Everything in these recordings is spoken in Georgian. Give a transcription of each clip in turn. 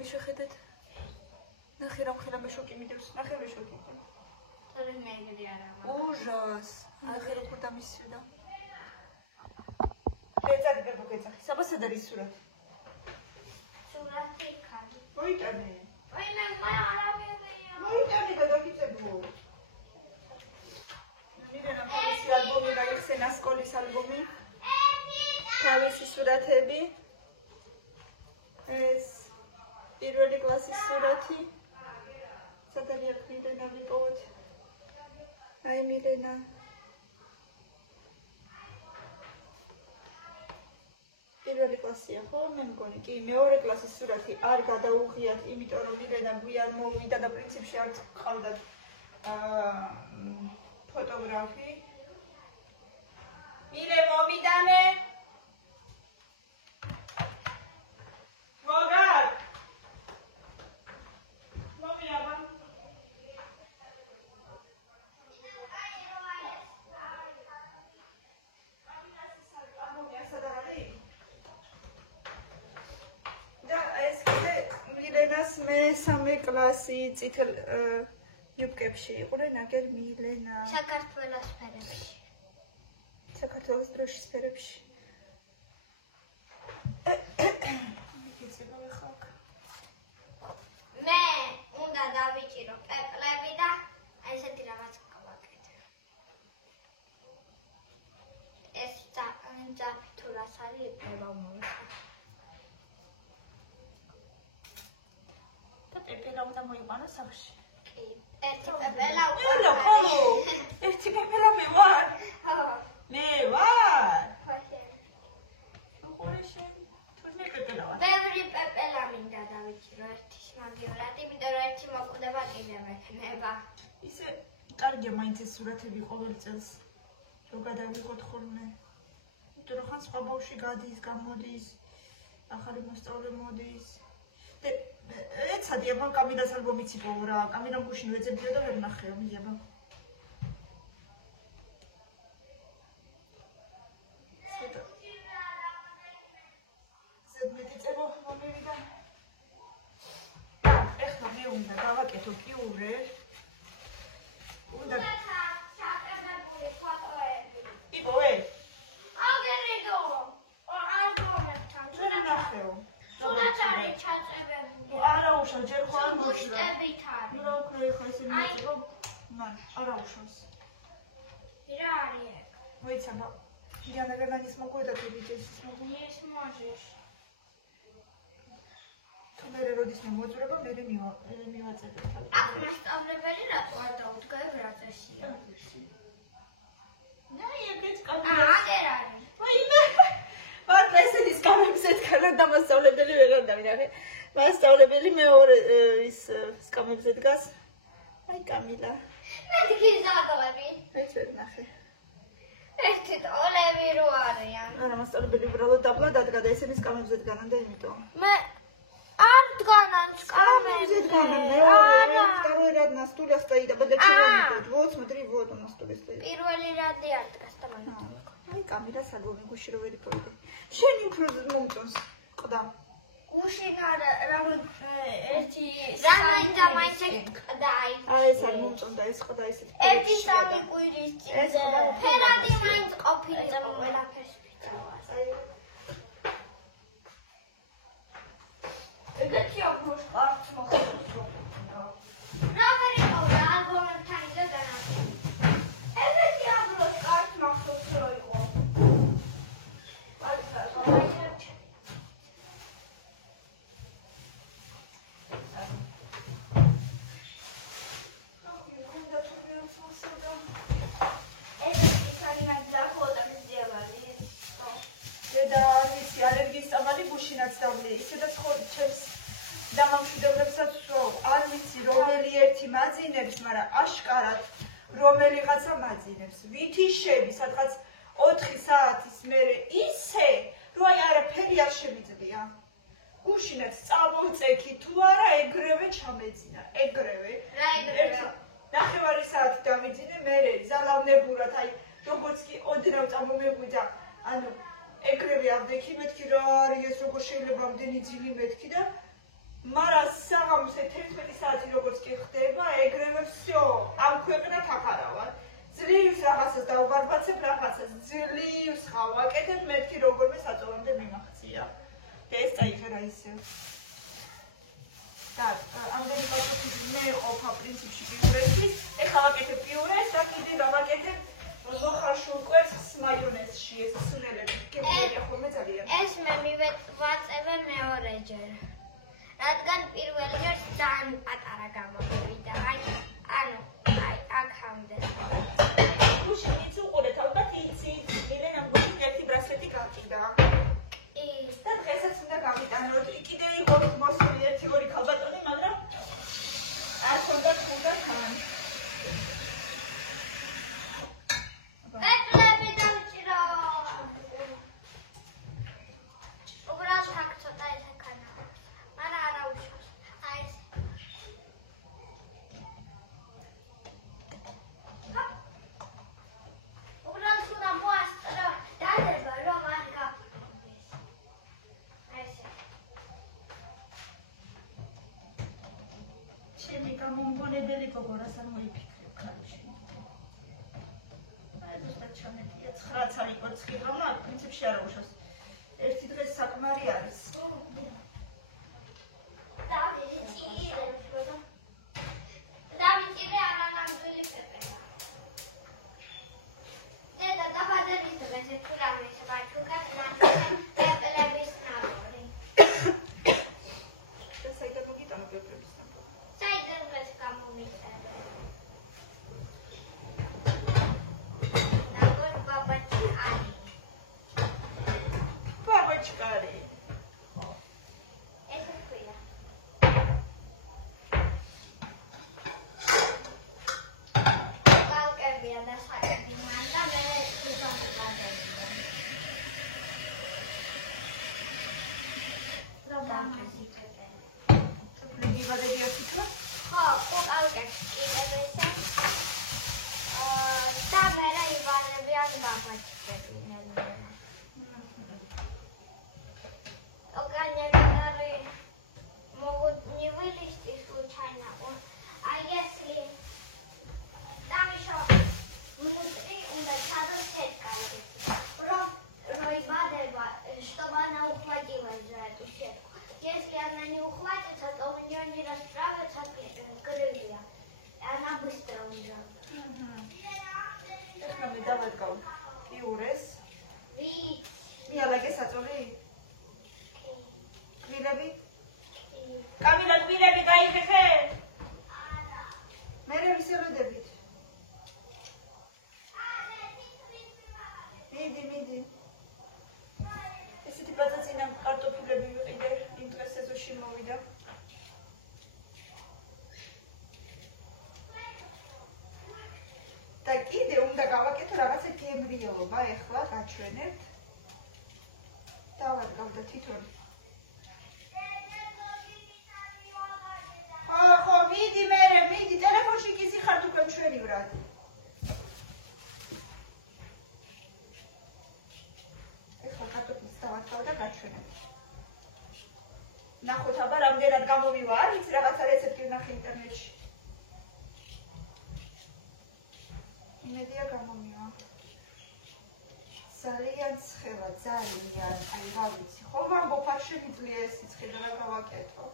ჭრილები შეხედეთ. ნახე რა ხერა მე შოკი მიდევს. ნახე მე შოკი. თორე მე ეგრე არა. ужас. ნახე რა ხურდა მისვიდა. ეცარი გეგეცახი. საბასად არის სურათი? სურათი ხარ. მოიტანე. აი მე არაფერია. მოიტანე და დაგიწებო. მირენა თავისი ალბომი გაიხსენა სკოლის ალბომი. თავისი სურათები. ეს პირველი კლასის სურათი. სადარია მირენა ვიპოვოთ. აი მირენა. პირველი კლასია ხო? მე მგონი კი, მეორე კლასის სურათი არ გადაუღიათ, იმიტომ რომ მირენა გვიან მოვიდა და პრინციპში არც ყავდათ ფოტოგრაფი. მირე მოვიდანე. მოგარ. მომიაბა. მე3 კლასი წითელ იუბკებში იყურე ნაგერ მილენა. საქართველოს სფერებში. საქართველოს დროშის სფერებში. მიგეცება ხალხ. მე უნდა დავიჭირო პეპლები და ესეთი რაღაც გავაკეთე. ეს ძაფთულას არის იპება მომხდა. პეპელა უნდა მოიყვანო სახლში. კი. ერთი პეპელა უნდა ხოლო. ერთი პეპელა მე ვარ. მე ვარ. უყურე შენ. თურმე პეპელა ვარ. ბევრი პეპელა მინდა დავიჭირო ერთის მაგივრად, იმიტომ რომ ერთი მოკვდება კიდევ ექნება. ისე კარგია მაინც ეს სურათები ყოველ წელს. რო გადავიღოთ ხოლმე. იმიტომ რომ ხან სხვა ბავშვი გადის, გამოდის, ახალი მოსწავლე მოდის. ეცადია მან კამილას ალბომიც იპოვო რა. კამილამ გუშინ ვეძებდიო და ვერ ნახეო, მიება. ზედმეტი წებო მომივიდა. ეხლა მე უნდა გავაკეთო პიურე. უნდა ჩატარებული ფოტოები. იპოვე? აგერიდო. ალბომებთან. ვერ ნახეო. სურათი ჩაწებებული. არა უშავს, ჯერ ხო არ მოშრა. სტებით არის. რა უკრე ხა ესე მიაწებო? მან არა უშავს. რა არის ეგ? მოიცამა. Я, наверное, не смогу это перейти. Не сможешь. თუ მე როდის მოძრება, მე მივაწევ. აქ მასწავლებელი რატო არ დაუდგა ბრაზერშია? ეგეც კამერა. აგერ არის. ვაიმე. მარტო ესეთი სკამებს ეთქანა და მასწავლებელი ვერ არ დავინახე. მასწავლებელი მეორე ის სკამებზე დგას. აი კამილა. მე თვითონ ზადოვები. ეს ვერ ნახე. ერთი ტოლები რო არიან. არა მასწავლებელი უბრალოდ დაბლა დადგა და ესენი სკამებზე დგანან და იმიტომ. მე არ დგანან სკამებზე დგანან მეორე второй ряд на стуле стоит, а под чего-нибудь. Вот, смотри, вот он на стуле стоит. პირველი რადი არ დგას და მაინც. აი კამერა ალბომი გუში რო ვერ იპოვიდე. შენი უფრო მომწონს ყდა. გუში რა ერთი რა მაინც ყდაი. აი ეს არ მომწონდა ეს ყდა ისეთი. ერთი სამი კვირის წინზე. ფერადი მაინც ყოფილიყო ყველაფერს ფიცავას. ეგეთი აფროს ყარც მოხდეს. რა ვერიყო ალბომებთან ისე განაცხადი. ეგეთი აფროს ყარც მოხდეს რო იყო. ისედაც ხო ჩემს დამამშვიდებლებსაც არ ვიცი რომელი ერთი მაძინებს, მაგრამ აშკარად რომელიღაცა მაძინებს. ვითი შევი სადღაც 4 საათის მერე ისე, რომ აი არაფერი არ შემიძლია. გუშინაც წამოვწექი თუ არა ეგრევე ჩამეძინა, ეგრევე. რა ეგრევე? ნახევარი საათი დამეძინე, მერე ზალავნებურად, აი როგორც კი ოდნავ წამომეგვიდა, ანუ ეგრევე ავდექი მეთქი რა არის ეს როგორ შეიძლება ამდენი ძილი მეთქი და მაგრამ საღამოს 11 საათი როგორც კი ხდება, ეგრევე всё, ამ ქვეყნად ახარავარ. ძლივს რაღაცას დავბარბაცებ, რაღაცას ძლივს ხავ ვაკეთებ, მეთქი როგორმე საწოლამდე მიმაღწია. და ეს წაიღერა ისევ. და ამდენი პასუხი მე ყოფა პრინციპში პიურესთვის, ეხლა ვაკეთებ პიურეს და კიდე დავაკეთებ მოხარშულ კვერცხს მაიონეზში, ეს სუნელები. გემრიელია ხოლმე ძალიან. ეს მე მივაწევე მეორეჯერ. რადგან პირველ ჯერს ძალიან პატარა გამოვიდა. ანუ აქამდე. გუშინ იცი უყურეთ, ალბათ იცით, ელენამ გუშინ ერთი ბრასლეტი გავჭირდა. და დღესაც უნდა გავიტანოთ. კიდე იყო მოსული 1-2 ქალბატონი, მაგრამ არ ხონდა თუნდა თან. პეტრები დავჭირო. უბრალოდ აქ ცოტა ესაქანა. მაგრამ არა უშავს. აი ეს. უბრალოდ უნდა მოასწრო დადება რომ არ გაფრთხილდეს. აი ესე. ჩემი გამომგონებელი გოგო რას არ მოიფიქრებ ხალხში. აი ზუსტად ჩამეტია 9-ს არ იყო ცხიღა, მაგრამ პრინციპში არ უშავს. ერთი დღეს საკმარი არის. დავიჭირე არანამდვილი პეპელა. დედა დაბადების დღეს თუ რამე შევაჩუქეთ ნახეთ პეპელების ნაბორი. და საიდან მოგიტანო პეპლების ნაბორი? საიდანაც გამომიწერე. ნაბორი ბაბაჩკარი. ბაბაჩკარი. ეს ქვია. კალკებია და საკები მან და მე ისონი გადავიდა. დამაზი პეპელა. პრინციპი ვადები აკითხა? ხო, კალკებს კიდევ ესე. და მერე იბანებიან ბაბაჩკები ნელ-ნელა. Organizare могут не вылезти случайно. А если там еще внутри удача сетка, ройбадева, чтобы она ухватилась за эту сетку. Если она не ухватится, то у нее не расправятся крылья. И она быстро умрет. ეხლა მე დავადგავ პიურეს. Видите? მიალაგე საწოლი? კბილები? კამილა კბილები გაიხეხე? მერე ვისელოდებით. მიდი. ესეთი ბაწაწინა კარტოფილები ვიყიდე, იმ დღეს სეზონში მოვიდა. და კიდე უნდა გავაკეთო რაღაცა გემრიელობა, ეხლა გაჩვენებთ. დავადგავ და თვითონ. ხო, მიდი მერე, ტელეფონში კი ზიხართ უკვე მშვენივრად. ეხლა კარტოფილს დავადგავ და გაჩვენებთ. ნახოთ აბა რამდენად გამომივა, არ იცი რაღაცა რეცეპტი ვნახე ინტერნეტში. იმედია გამომივა. ძალიან ცხელა, ძალიან, აი რა ვიცი, ხო ვამბობ არ შემიძლია ეს სიცხე და რა გავაკეთო.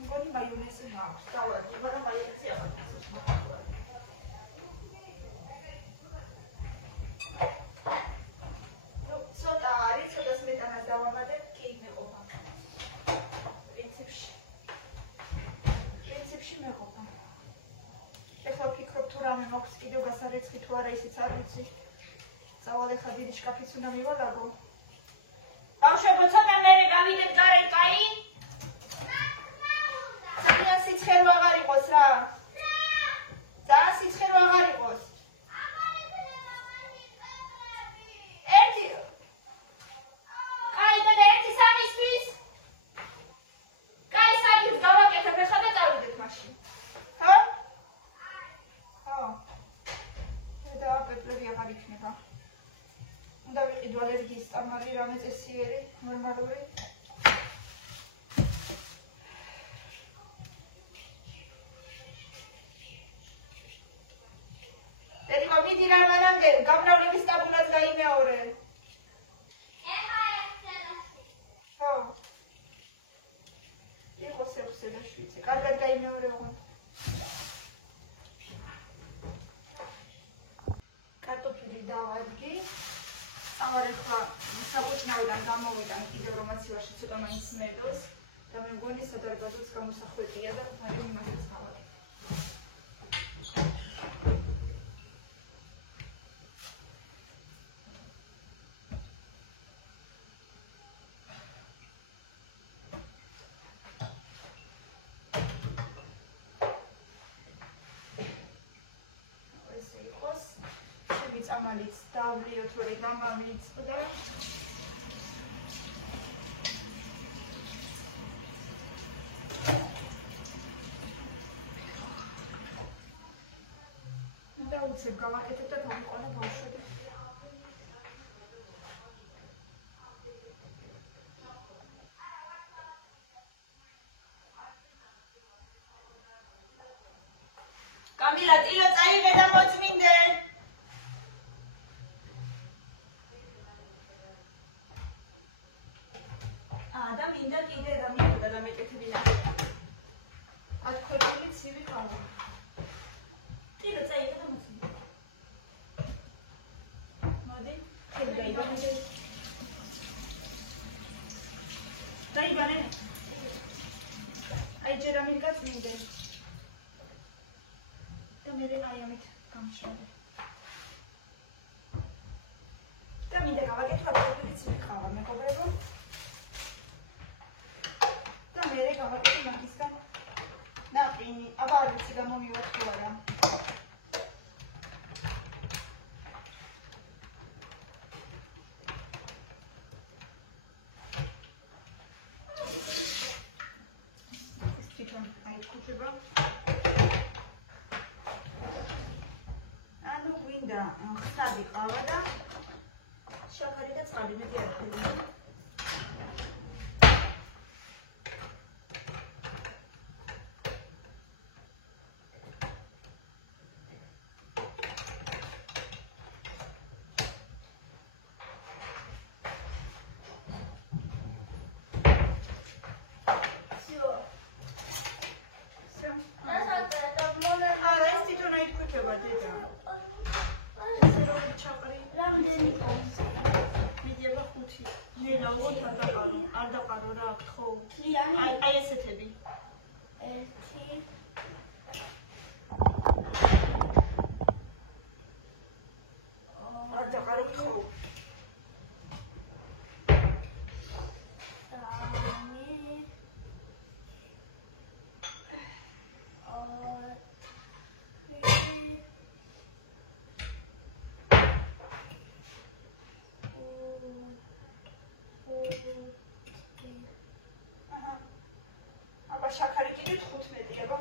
მგონი მაიონეზი მაქვს, დავადი, მაგრამ მაიონეზი აღარ მახსოვს. ცოტა არის, ცოტა სმეტანას დავამატებ, კი მეყოფა. პრინციპში მეყოფა. ეხლა ვფიქრობ თუ რამე მაქვს კიდევ გასარეცხი თუ არა, ისიც არ ვიცი. წავალ ეხლა დიდი შკაფიც უნდა მივალაგო. ბავშვებო, ცოტა მერე გავიდეთ გარეთ, კაი? ძალიან სიცხერო აღარ იყოს რა. ძალიან სიცხერო აღარ იყოს. ერთი. კაი, და ერთი სამისთვის. კაი, სადიც გავაკეთებ ეხლა და წავიდეთ მაშინ. ხო? ხო. და პეპლები აღარ იქნება. სტამარი რამე წესიერი, ნორმალური. ედიკო, მიდი რა მანამდე, გამრავლების სტაბულად გაიმეორე. ხო. იყო 6-ზე და 7-ზე. კარგად გაიმეორე ოღონდ. კარტოფილი დავარგი. ამარე ხა საკუთნავიდან გამოვიდან კიდევ რომაც ივარში ცოტა მაინც მედოს და მე მგონი სადარბაზოც გამოსახვეტია და მაგ იმასაც გავაკეთე. ესე იყოს. ჩემი წამალიც დავლიოთ, რომ გამამიწყდა. დაუცებ გავაკეთებ და დავიყვანო ბავშვები. კამილა, ტილო წაიღე და მოწმინდე. და მინდა კიდე და მინდა და მეკეთებინა. ათქოთილი ცივი ყავა. ტილო წაიღე და მოწმინდე. მოდი, ხელი გაიბანე. გაიბანე. აი ჯერ ამილგაც მინდა. და მე აი ამით გამშრალე. და მინდა გავაკეთო ათქოთილი ცივი ყავა, მეგობრებო. და მე გავაკეთე მაგისგან ნაყინი. აბა არ ვიცი გამომივათ თუ არა. ეს თვითონ აიწყუჩება. ანუ გვინდა ხსნადი ყავა და შაქარი და წყალი, მეტი არ ხდება. აი ესეთები. ერთი არ დაყაროთ ხო? შაქარი კიდე 15 აბა.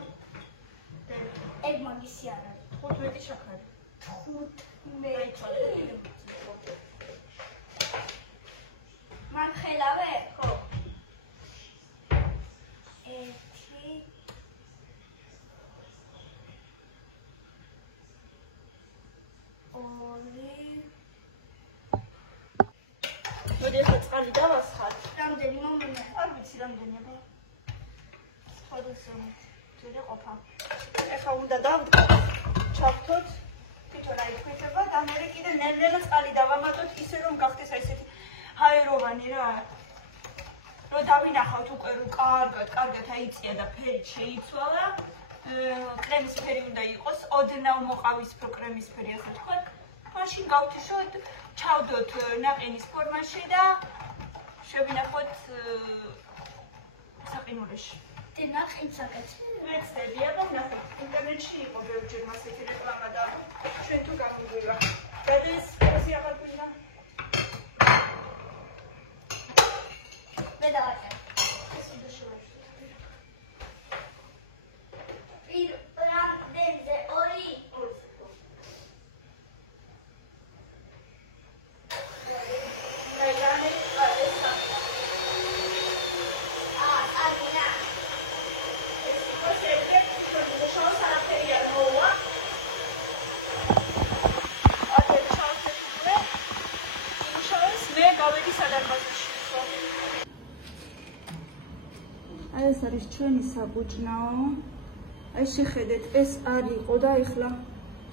ეგ მაგისი არ არის. 15 შაქარი. 15. მან ხელავე? ხო. 1 2 მოდი ახლა წყალი დავასხათ. რამდენი მომენა? არ ვიცი რამდენი აბა. ძველი ყოფა. ეხლა უნდა ჩავთოთ, თვითონ აიქმება და მე კიდე ნელ-ნელა წყალი დავამატოთ ისე რომ გახდეს აი ესეთი ჰაეროვანი რა. რომ დავინახავთ უკვე რომ კარგად აიწია და ფერი შეიცვალა. კრემის ფერი უნდა იყოს, ოდნავ მოყავისფრო კრემის ფერი ასე თქვა. მაშინ გავთიშოთ, ჩავდოთ ნაყინის ფორმაში და შევინახოთ საყინულეში. ნახინს აკეთე. მეცდები, აბა ნახეთ, ინტერნეტში იყო ბევრჯერ მასეთი რეკლამა და ჩვენ თუ გამიგვიღა. და ეს აღარ გვინდა. მე დავაკეთე. ეს უნდა შევაშვი. რამდენზე? 2. აი აი ეს არის ჩვენი საბუჭნაო. აი შეხედეთ, ეს არ იყო და ეხლა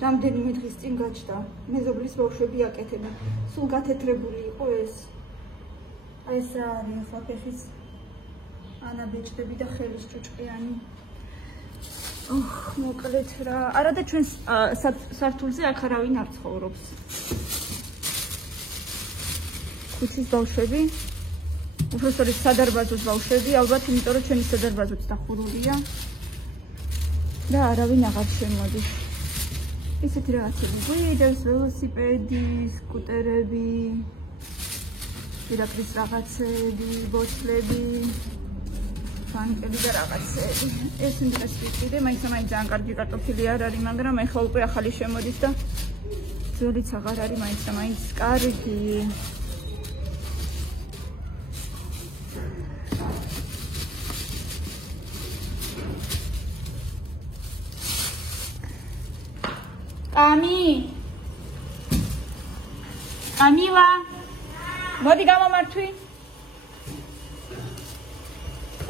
რამდენიმე დღის წინ გაჩნდა. მეზობლის ბავშვები აკეთებენ. სულ გათეთრებული იყო ეს. აი ეს არის ახლა ფეხის ანაბეჭდები და ხელის ჭუჭყიანი. მოკლედ რა. არა და ჩვენ სართულზე აქ არავინ არ ცხოვრობს. ქუჩის ბავშვები. უბრალოდ სადარბაზოს ბავშვები, ალბათ იმიტომ რომ ჩვენი სადარბაზოც დახურულია. და არავინ აღარ შემოდის. ისეთი რაღაცები გვიდეს, ველოსიპედი, სკუტერები, პირაკრის რაღაცები, ბოთლები, ბანკები და რაღაცები. ეს ინტერეს ვიყიდე, მაინც ძალიან კარგი კარტოფილი არ არის, მაგრამ ეხლა უკვე ახალი შემოდის და ძველიც აღარ არის, მაინც კარგი. Amiła, მოდი გამომართვი.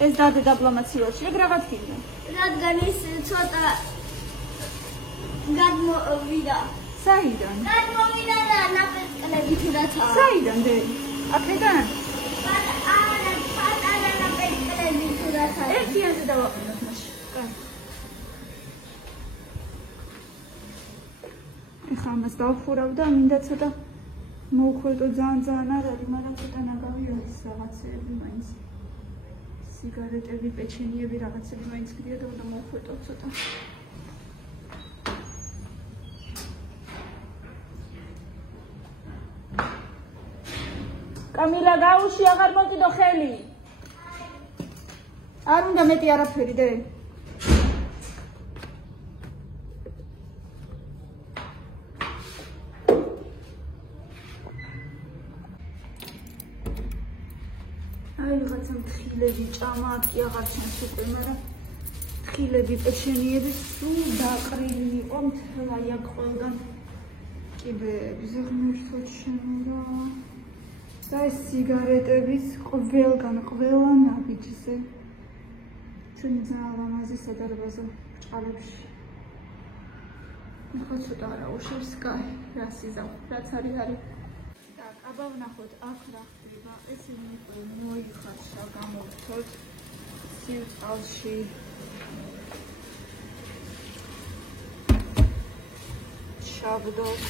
ეს დადე დაპლომაციოში, ეგ რაღაც გიგდა. რადგან ის ცოტა გადმოვიდა. საიდან? გადმოვიდა და ნაპერტკლები თუ რაცაა. საიდან დე? აქედან? პატარა ნაპერტკლები თუ რაცაა. ერთიანზე დავაყენოთ მაშინ. კარგი. ეხლა ამას დავხურავ და მინდა ცოტა მოვხვედო ძალიან არ არის, მაგრამ ცოტა ნაგავი არის რაღაცეები მაინც. სიგარეტები, პეჩენიები, რაღაცები მაინც გდია და უნდა მოვხვედო ცოტა. კამილა, გაუში, აღარ მოკიდო ხელი. არ უნდა მეტი არაფერი დე. აი რაღაცა მთხილები ჭამა კი აღარ ჩანს უკვე, მაგრამ მთხილები, პეჩენიები სულ დაყრილი იყო მთლად აქ ყველგან კიბეები ზღმერთოდ შემორა და ეს სიგარეტების ყველგან ყველა ნაბიჯზე ჩვენი ძალიან ლამაზი სადარბაზო ბრჭყალებში. ახლა ცოტა არა უშვებს კაი, რას იზავ, რაც არის. აბა ვნახოთ აქ რა ხდება. ესენი მოიხარშა გამოვთოთ სიუწყალში. შაბდოთ.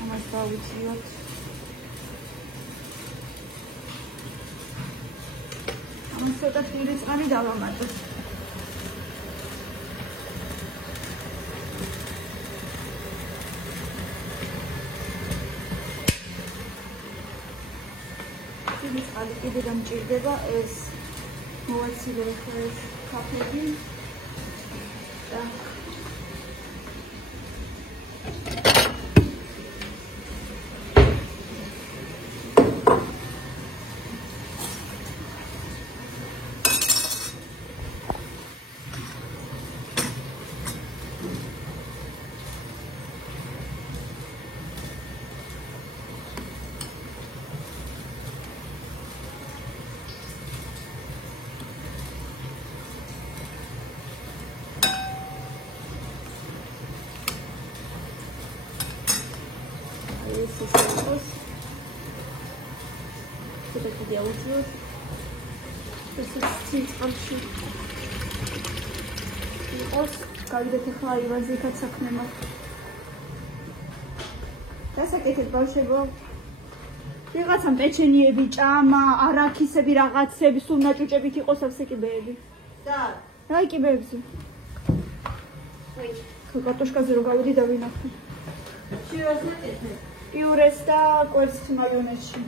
ამას დავიწიოთ. ამას ცოტა ხილიწყალი დავამატოთ. კიდე დამჭირდება ეს მოვაცილე ეს კაფეები და აუძიოთ ეს ციცამში იყოს გავიდეთ ახლა აივანზე იქაც საქმე მაქვს დასაკეთეთ ბავშვებო ვიღაცამ პეჩენიები ჭამა არაქისები რაღაცები სულ ნაჭუჭებით იყოს ავსე კიბეები და რა კიბეებზე კარტოშკაზე რო გავიდი და ვინახე შევას მეკეთე პიურეს და კვერცხს მაიონეზში.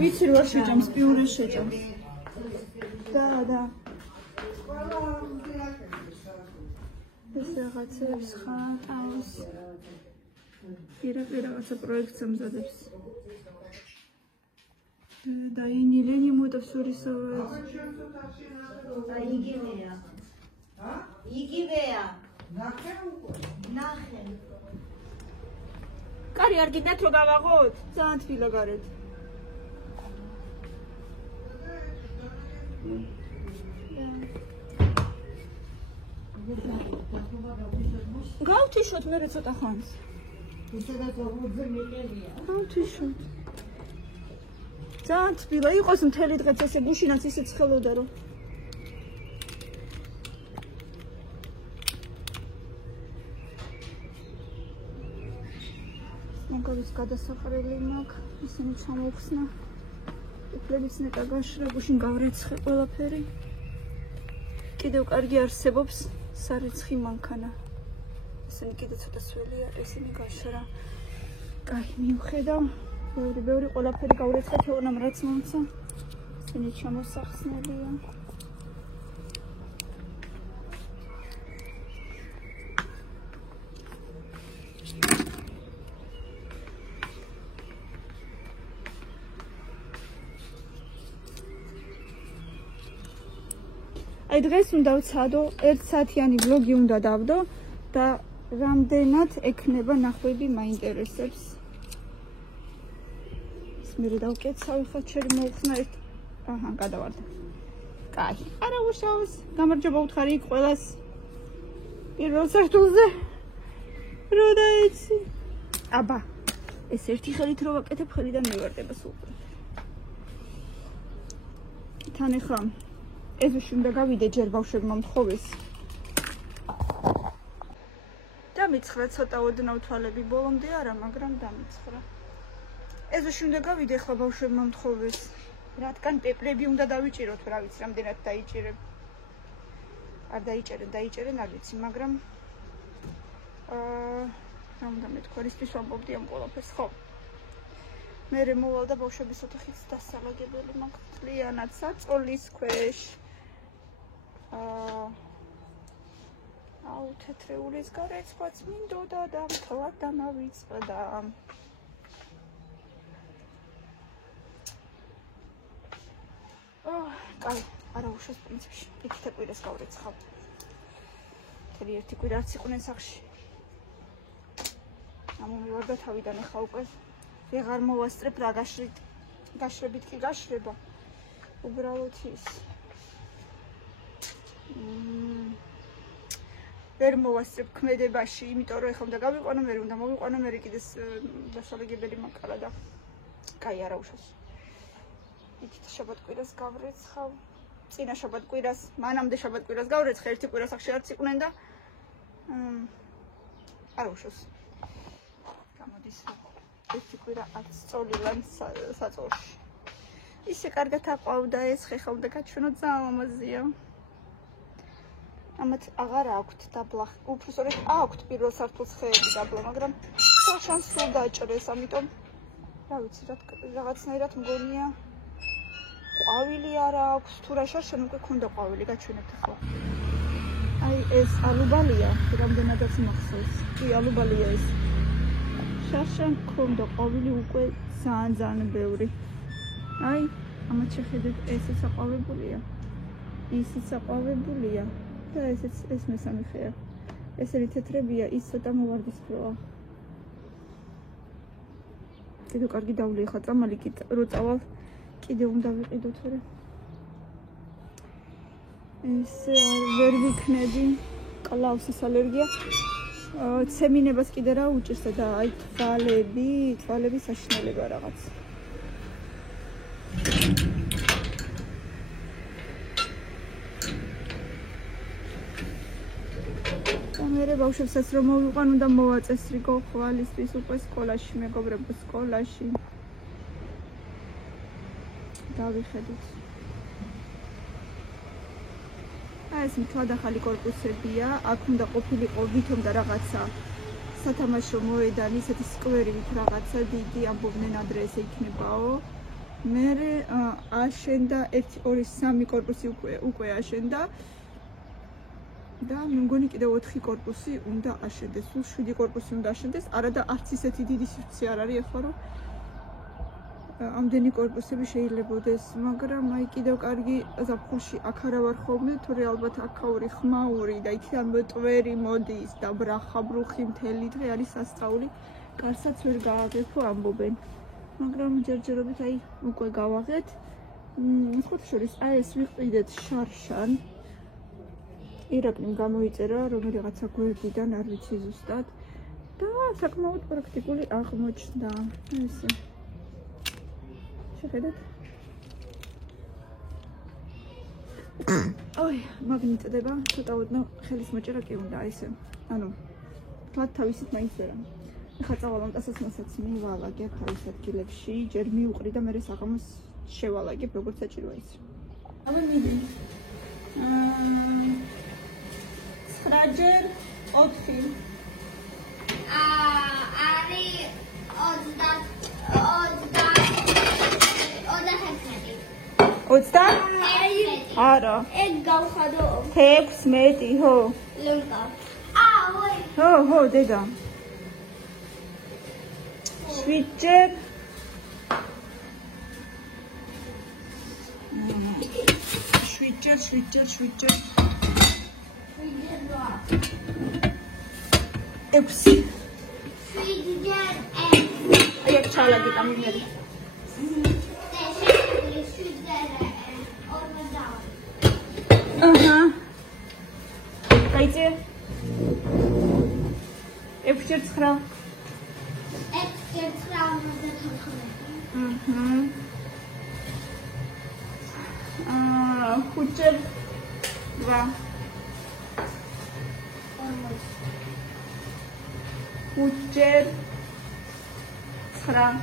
ვიცი რა შეჭამს, პიურეს შეჭამს. და. ეს რაღაცებს ხატავს. რაღაცა პროექტს ამზადებს. და ინილენი მოდავს ორისავად. იგივეა. იგივეა. ნახე. კარი არ გინდათ რომ გავაღოთ? ძალიან თბილა გარეთ. გავთიშოთ მე ცოტა ხანს. გავთიშოთ. ძალიან თბილა იყოს მთელი დღეც ესე გუშინაც ისე ცხელოდა რომ. მაგარის გადასაყრელი მაქვს, ისინი ჩამოვხსნა. უფლებიც ნეტა გაშრა, გუშინ გავრეცხე ყველაფერი. კიდევ კარგი არსებობს სარეცხი მანქანა. ესენი კიდე ცოტა სველია, ესენი გაშრა. კაი, მივხედავ. ბევრი ყველაფერი გავრეცხე თეონამ რაც მომცა. ესენი ჩამოსახსნელია. აი დღეს უნდა ვცადო 1 საათიანი ვლოგი უნდა დავდო და რამდენად ექნება ნახვები მაინტერესებს. ის მე დავკეცავ ხა ჩერი მოხსნა ერთ. აჰა, გადავარდა. კაი, არა უშავს. გამარჯობა უთხარი იქ ყველას. პირველ სართულზე. რო დაიცი. აბა, ეს ერთი ხელით რო ვაკეთებ, ხელიდან მივარდება სულ. თან ახლა ეზოში უნდა გავიდე ჯერ ბავშვებმა მთხოვეს. დამიცხრა ცოტა ოდნავ თვალები ბოლომდე არა, მაგრამ დამიცხრა. ეზოში უნდა გავიდე ხა ბავშვებმა მთხოვეს. რადგან პეპლები უნდა დავიჭიროთ, რა ვიცი, რამდენად დაიჭირებ. არ დაიჭერენ, არ ვიცი, მაგრამ რა უნდა მეთქვა, ისთვის ვამბობდი ამ ყველაფერს, ხო? მერე მოვალ და ბავშვების ოთახიც დასალაგებელი მაქვს მთლიანად საწოლის ქვეშ. აუ თეთრეულის გარეცხვაც მინდოდა და მთლად დამავიწყდა. კაი, არა უშავს პრინციპში. იქით კვირას გავრეცხავ. მთელი ერთი კვირა არც იყვნენ სახლში. ამომივარდა თავიდან ახლა უკვე ვეღარ მოვასწრებ რა გაშრებით კი გაშრება. უბრალოდ ის ვერ მოვასწრებ ქმედებაში, იმიტომ რომ ეხლა უნდა გავიყვანო, მე უნდა მოვიყვანო, მე კიდე დასალეგებელი მაკარა და კაი არა უშავს. იქით შაბათ-კვირას გავრეცხავ. წინა შაბათ-კვირას, მანამდე შაბათ-კვირას გავრეცხე, ერთი კვირა სახლში არც იყვნენ და არა უშავს. გამოდის ერთი კვირა არც სწოლილან საწოლში. ისე კარგად აყვავდა ეს ხეხა უნდა გაჩვენო, ძალიან ლამაზია. ამათ აღარ აქვთ დაბლა, უბრალოდ აქვთ პირველ სართულს ხეები დაბლა, მაგრამ შანს სულ დაჭრეს, ამიტომ რა ვიცი, რაღაცნაირად მგონია ყვავილი არა აქვს, თუ რა შარშან უკვე ქონდა ყვავილი, გაჩვენებთ ახლა. აი ეს ალუბალია, რამდენადაც მახსოვს. კი, ალუბალია ეს. შარშან ქონდა ყვავილი უკვე ძალიან ბევრი. აი, ამათ შეხედეთ, ესეც აყვავებულია. ისიც აყვავებულია. და ეს მესამე ხეა. ესენი თეთრებია, ის ცოტა მოვარდისფროა. კიდევ კარგი დავლი ხა წამალი კი რო წავალ კიდევ უნდა ვიყიდო თორე. ესე ვერ ვიქნები კლაუსის ალერგია. ცემინებას კიდე რა უჭირს და აი თვალები საშინელება რაღაც. მერე ბავშვებსაც რომ მოვიყვან უნდა მოვაწესრიგო ხვალისთვის უკვე სკოლაში, მეგობრებო სკოლაში. დავიხედით. აი ეს მთლად ახალი კორპუსებია, აქ უნდა ყოფილიყო ვითომ და რაღაცა სათამაშო მოედანი, ისეთი სკვერით რაღაცა დიდი ამბობდნენ ადრე ესე იქნებაო. მერე აშენდა 1 2 3 კორპუსი უკვე აშენდა. და მე მგონი კიდევ 4 კორპუსი უნდა აშენდეს, სულ 7 კორპუსი უნდა აშენდეს, არა და არც ისეთი დიდი სივრცე არ არის ახლა რომ ამდენი კორპუსები შეიძლებოდეს, მაგრამ აი კიდევ კარგი ზაფხულში აქ არა ვარ ხოლმე, თორე ალბათ აქაური ხმაური და იქიდან მტვერი მოდის და ბრახაბრუხი მთელი დღე არის სასწაული, გარსაც ვერ გააღებო ამბობენ. მაგრამ ჯერჯერობით აი უკვე გავაღეთ. სხვათა შორის აი ეს ვიყიდეთ შარშან. ირაკლიმ გამოიწერა რომელიღაცა გვერდიდან, არ ვიცი ზუსტად და საკმაოდ პრაქტიკული აღმოჩნდა. ესე. შეხედეთ? ой, მაგნიტდება, ცოტა ოდნავ ხელის მოჭერა კი უნდა ესე. ანუ თქვა თავისით მაინც ვერა. ხა წავალამტასაც მასაც მივალაგებ თავის ადგილებში, ჯერ მიუყრი და მე საღამოს შევალაგებ, როგორც საჭიროა ის. აბა მიდი. 9-ჯერ 4. არის 20? არა. ეგ გავხადო. 16, ხო. ლუნკა. ვაი. ხო, დედა. 7-ჯერ 7-ჯერ 6. 7-ჯერ 6. აი, ჩალადი კამინერი. აჰა. კაიძე. 6-ჯერ 9. 6-ჯერ 9. 5-ჯერ 2. 5-ჯერ 9.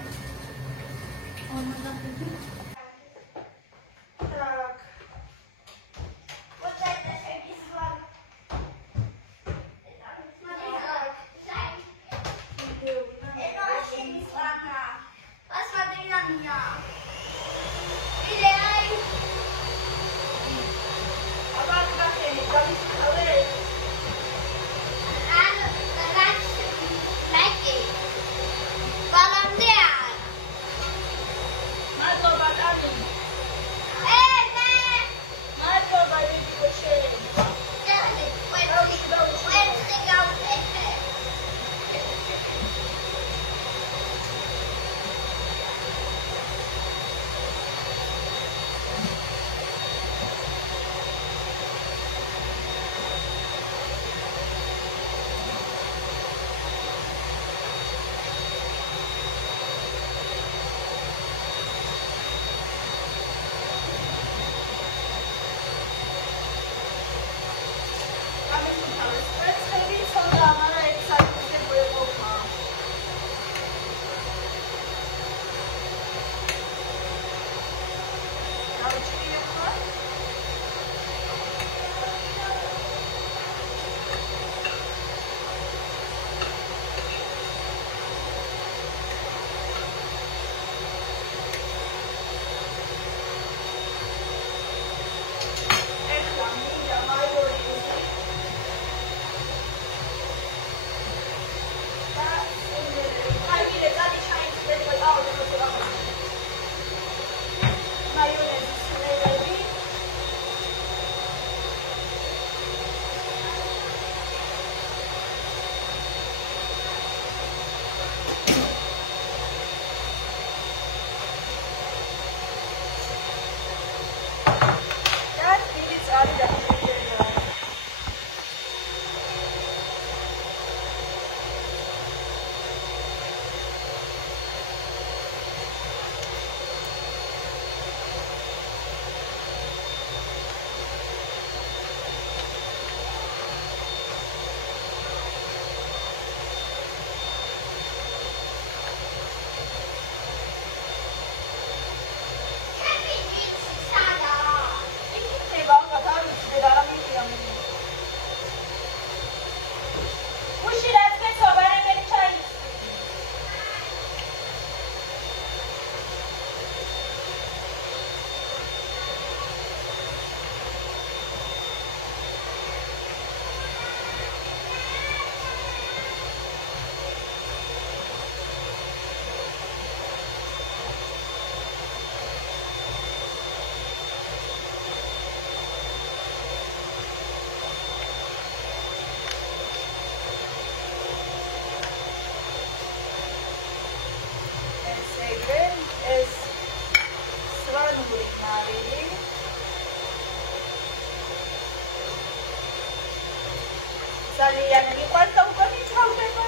ძალიან მიყვარს და უკვე მიწავდება.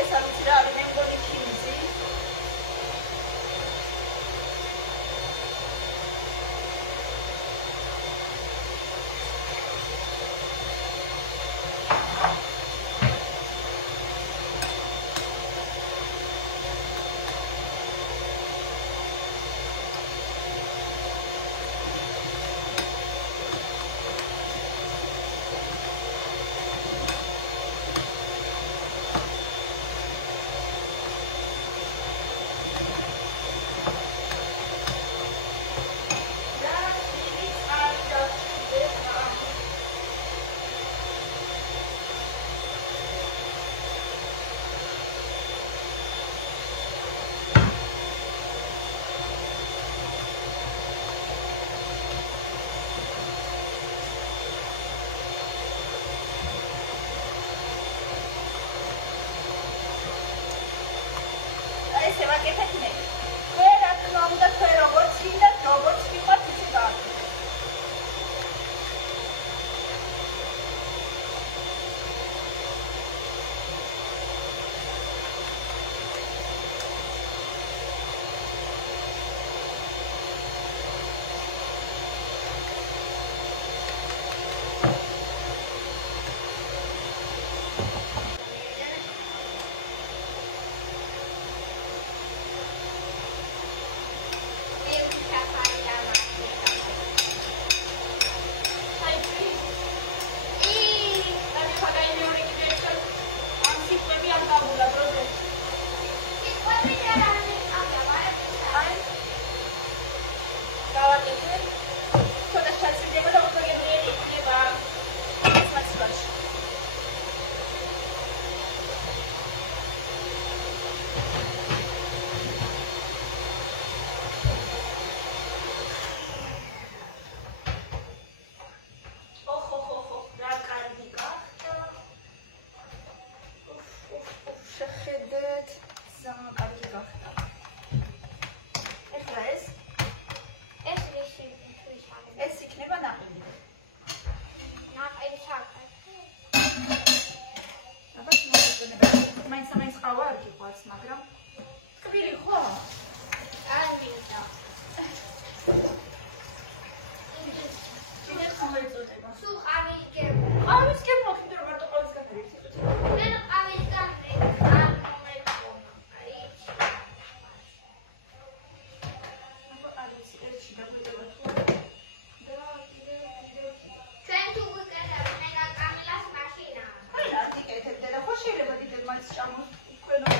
ეს არის რა არის მე მგონი ქიმიზი. ესე ვაკეთებ მე. თქვენ რა თქმა უნდა თქვენ როგორც გინდათ, როგორც გიყვართ ისე გააკეთეთ. მაგრამ ტკბილი ხო? არ მინდა. იმენ მომეწოდება. სულ ყავის გემ. ყავის გემ მოხდა რომ მარტო ყავის გაფერით იყო. მე ყავის გაფრით არ მომეწონა. აბა არის ერთი დაგვიდება თუ ჩვენ თუ გვიკეთებ მე და კამილას მაშინა. აი რა იკეთებდა და ხო შეიძლება დიდებმაც ჩამოს თქვენო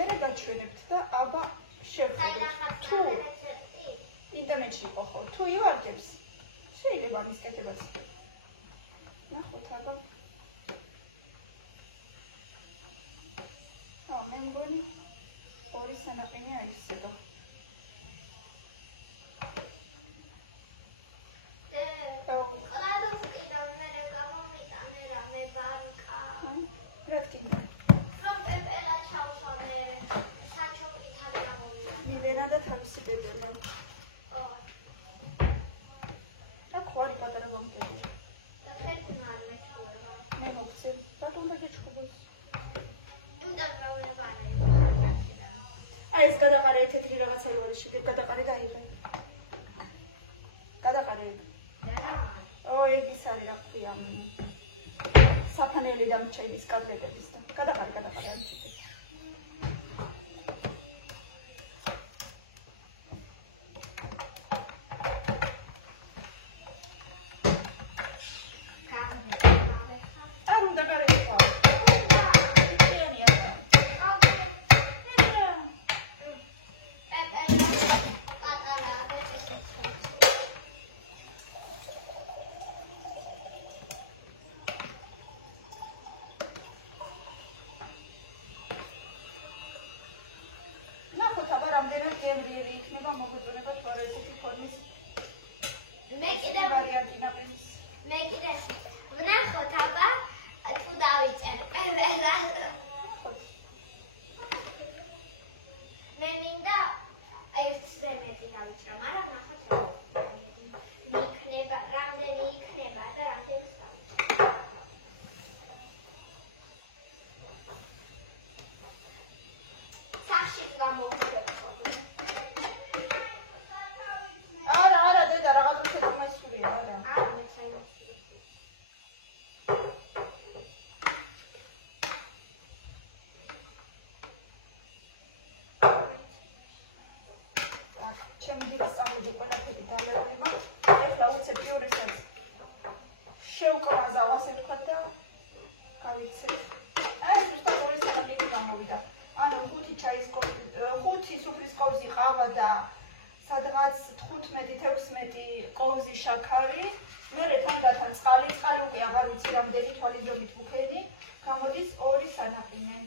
მე რა გაჩვენებთ და აბა შევხედოთ თუ ინტერნეტში იყო ხო თუ ივარდებს შეიძლება მის კეთებაც ნახოთ აბა მე მგონი ორი სანაყინი არის εδώ ჩაიდის კატლეტების და გადაყარე არ ჩიტი. გემრიელი იქნება მოგეწონება თუ არა ესეთი ფორმის მე კიდე ვარიანტი ნაპრების მე კიდე ვნახოთ აბა თუ დავიწერე ყველა მე მინდა ერთ სემეტი დავიწერო მაგრამ ნახოთ იქნება რამდენი იქნება და რამდენი დავიწერო სახში გამოვიდა სადღაც 15-16 კოვზი შაქარი, მერე თანდათან წყალი უკვე აღარ ვიცი რამდენი თვალიძრობით უქენი, გამოდის 2 სანაყინე.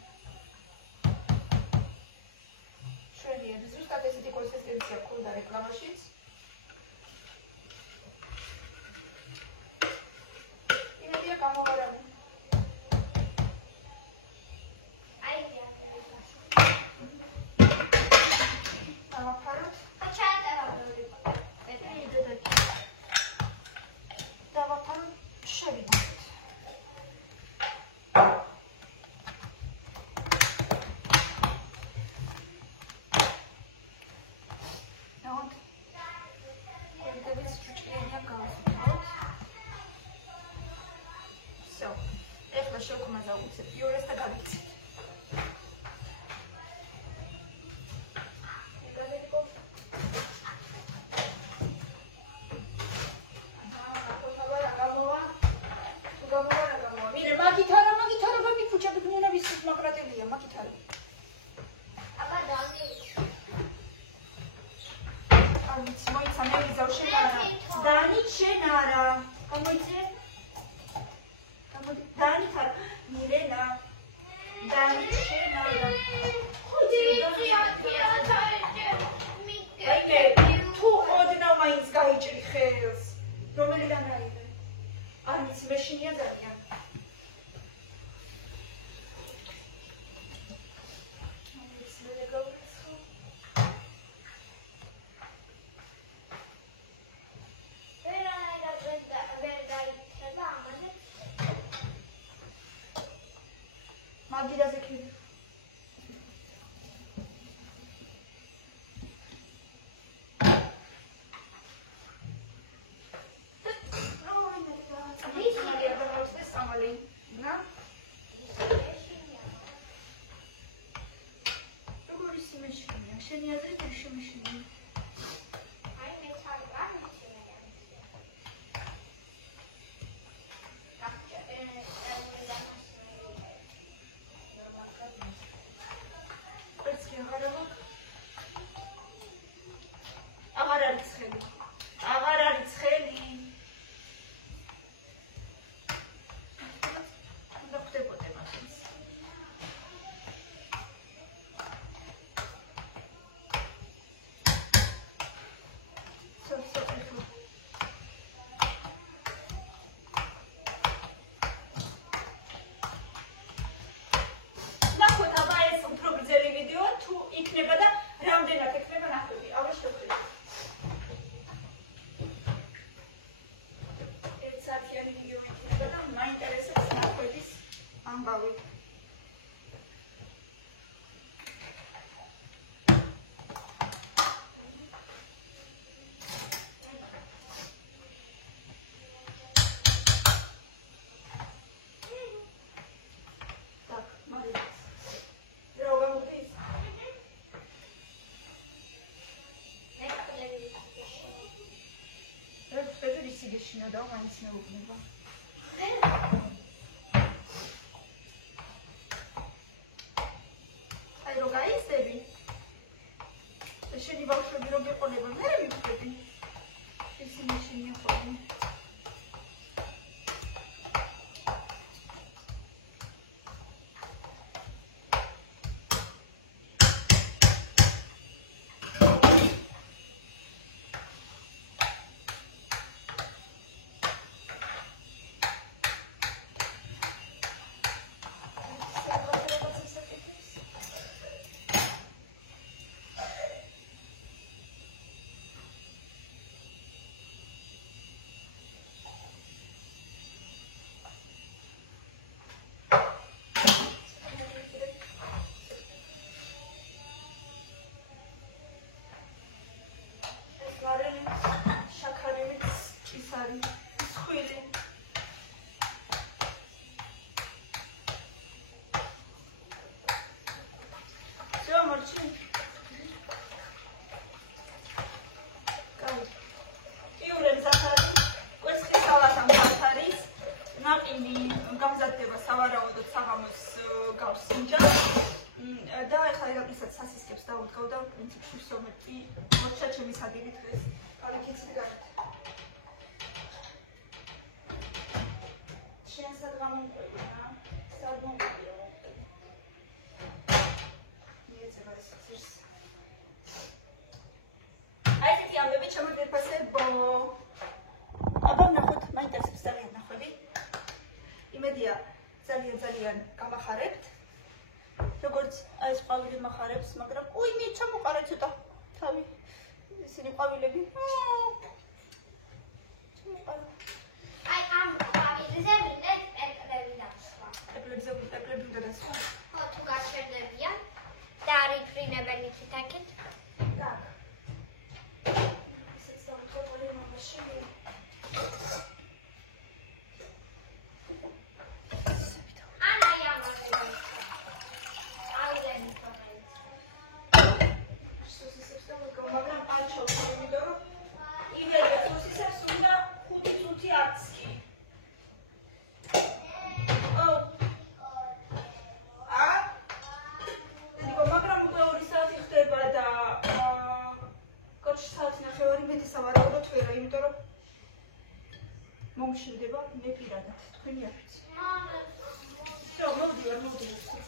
შვენია, ზუსტად ესეთი კონსისტენცია გქონდა რეკლამაშიც. ინებია გამოვარავი. შევქმნა უცებ იურეს და გავიცეთ. მაგითარა ბაბი ქუჩა ბნენების მაკრატელია მაგითარა. აბა დავი. ამიც მოიცა მე ვიზავ შენ არა. დანი შენ არა. გამოიწე? Dani far Milena Dani Shenara თუ ოდნავ მაინც გაიჭრი ხელს რომელიდან აიღე ამის მეშინია ძალიან მაგიდაზე ქილი შინოდაო მაინც მეუბნება. აი რო გაიზები. შენი ბავშვები რო გეყოლება, მე მივხვდები. ისინი შემიყვნენ. ძალიან გამახარებთ. როგორც ეს ყვავილი მახარებს, მაგრამ მე ჩამოყარა ცოტა თავი. ისინი ყვავილები. ჩამოყარა. აი ამ ყვავილზე ვინდა პეპლები დასვა. პეპლები უნდა დასვა. ხო, თუ გაჩერდებიან და არიფრინებენ იქით აქეთ. Так. ისიც დავთვალე მამაში. მომშილდება მე პირადად თქვენი არც. მოვდივარ.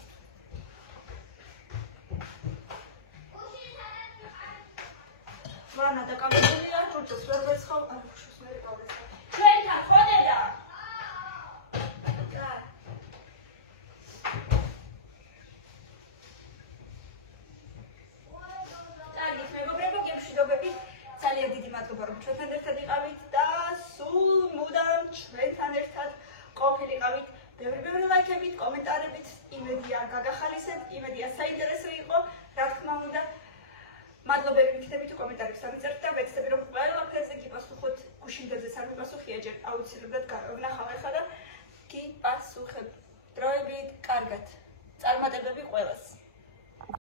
ვანა და კამერია, ჯუჯოს ვერ ვეცხავ, არ ვშოს მე გავეცხავ. ჩვენთან ხოდედა. კარგით, მეგობრებო, გემშვიდობები. ძალიან დიდი მადლობა, რომ ჩვენთან ერთად იყავით და სულ მუდამ ჩვენთან ერთად ყოფილიყავით. ბევრი ლაიქებით, კომენტარებით, იმედია გაგახალისეთ, იმედია საინტერესო იყო, რა თქმა უნდა. მადლობები მითითებით თუ კომენტარებს ამიწერთ და ვეცდები რომ ყველაფერზე გიპასუხოთ, გუშინდელზეც არ მიპასუხია ჯერ აუცილებლად ვნახავ ახლა და გიპასუხებ. დროებით, კარგად. წარმატებები ყველას.